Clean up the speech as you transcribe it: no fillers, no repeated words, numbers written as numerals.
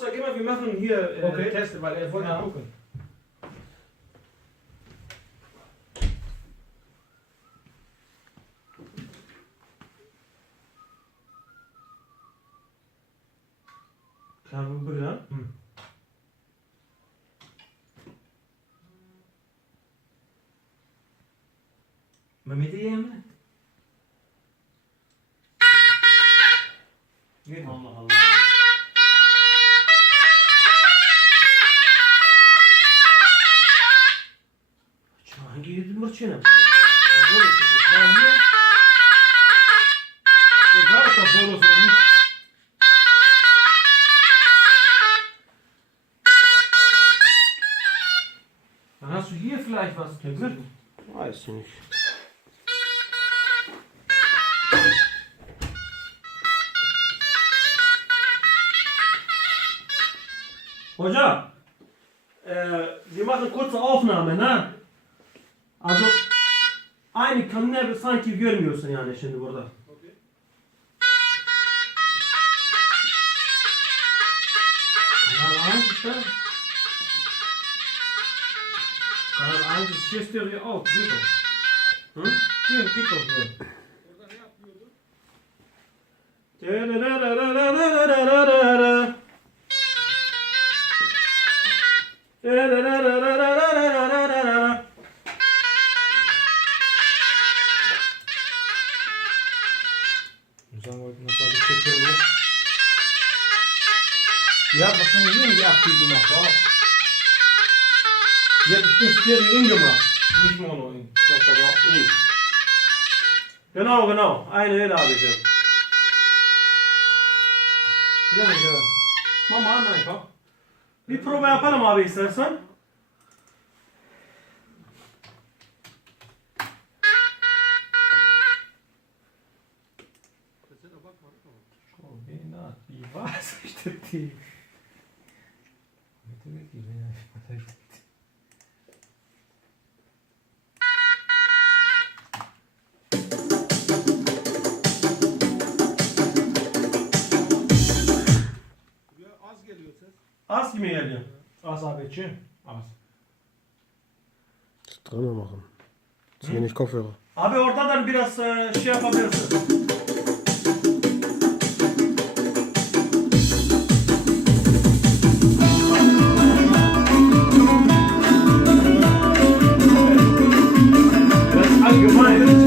Vorschlag immer, wir machen hier Okay. Teste, weil er wollte Ja. gucken. Kan we beginnen? Mehmet iyi mi? Allah Allah. Hangi yedin mırçını? Ben niye? Ja, das ist so, das nicht. Dann hast du hier vielleicht was drin. Weiß ich nicht. Hoca, wir machen kurze Aufnahme, ne? Also, aynı kanını sanki görmüyorsun yani şimdi burada. Kanal 1 işte. Kanal 1 ist hier stereo auch, Pico. Hı? Hier, Pico hier. Müssen wir noch mal die Kette. Ja, was haben wir hier nicht aktiv gemacht? Auch. Die hat bestimmt Stereo in gemacht, nicht Mono in. Doch, aber auch in. Genau, genau. Eine Rede habe ich jetzt. Güzel güzel. Mama anla einfach. Bir prova yapalım abi istersen. Kombinat, wie war's? İşte die. Ne demek ki ben Az geliyor ses. Az gibi geliyor. Az abeci. Az. Drinnen machen. Zieh nicht Kopfhörer. Abi orada da biraz şey yapabilirsin. Biraz allgemein.